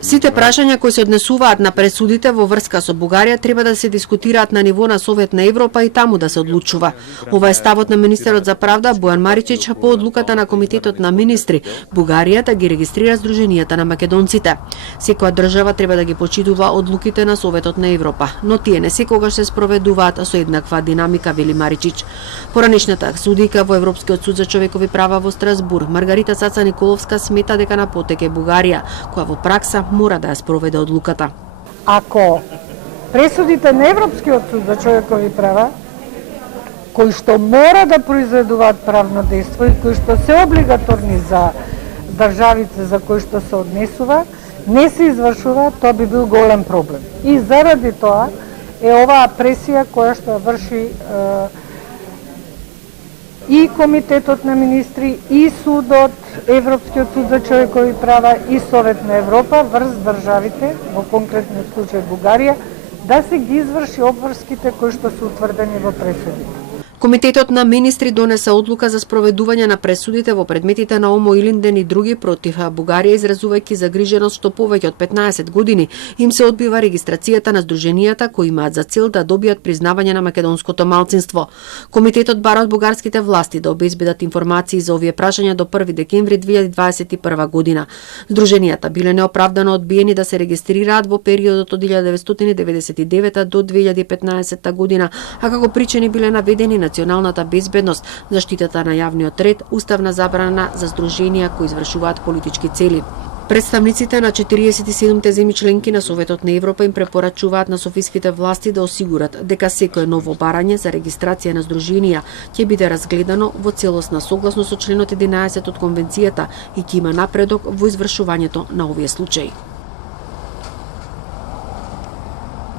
Сите прашања кои се однесуваат на пресудите во врска со Бугарија треба да се дискутираат на ниво на Совет на Европа и таму да се одлучува. Ова е ставот на министерот за правда Бојан Маричич по одлуката на Комитетот на министри Бугарија да ги регистрира Сдруженијата на македонците. Секоја држава треба да ги почитува одлуките на Советот на Европа, но тие не секогаш се спроведуваат со еднаква динамика, вели Маричич. Поранешната судика во Европскиот суд за човекови права во Страсбур, Маргарита Цаца Николовска, смета дека на потек е Бугарија, која во пракса мора да ја спроведе одлуката. Ако пресудите на Европскиот суд за човекови права, кои што мора да произведуваат правно дејство и кои што се облигаторни за државите за кои што се однесува, не се извршува, тоа би бил голем проблем. И заради тоа е оваа пресија која што врши и Комитетот на министри, и Судот, Европскиот суд за човекови права и Совет на Европа врз државите, во конкретниот случај Бугарија, да се ги изврши обврските кои што се утврдени во пресудите. Комитетот на министри донесе одлука за спроведување на пресудите во предметите на Омо Илинден и други против Бугарија, изразувајќи загриженост што повеќе од 15 години им се одбива регистрацијата на здруженијата кои имаат за цел да добијат признавање на македонското малцинство. Комитетот бара од бугарските власти да обезбедат информации за овие прашања до 1 декември 2021 година. Здруженијата биле неоправдано одбиени да се регистрираат во периодот од 1999 до 2015 година, а како причини биле наведени националната безбедност, заштитата на јавниот ред, уставна забрана за здруженија кои извршуваат политички цели. Представниците на 47 земји членки на Советот на Европа им препорачуваат на софиските власти да осигурат дека секое ново барање за регистрација на здруженија ќе биде разгледано во целосна согласно со членот 11 од конвенцијата и ќе има напредок во извршувањето на овие случаи.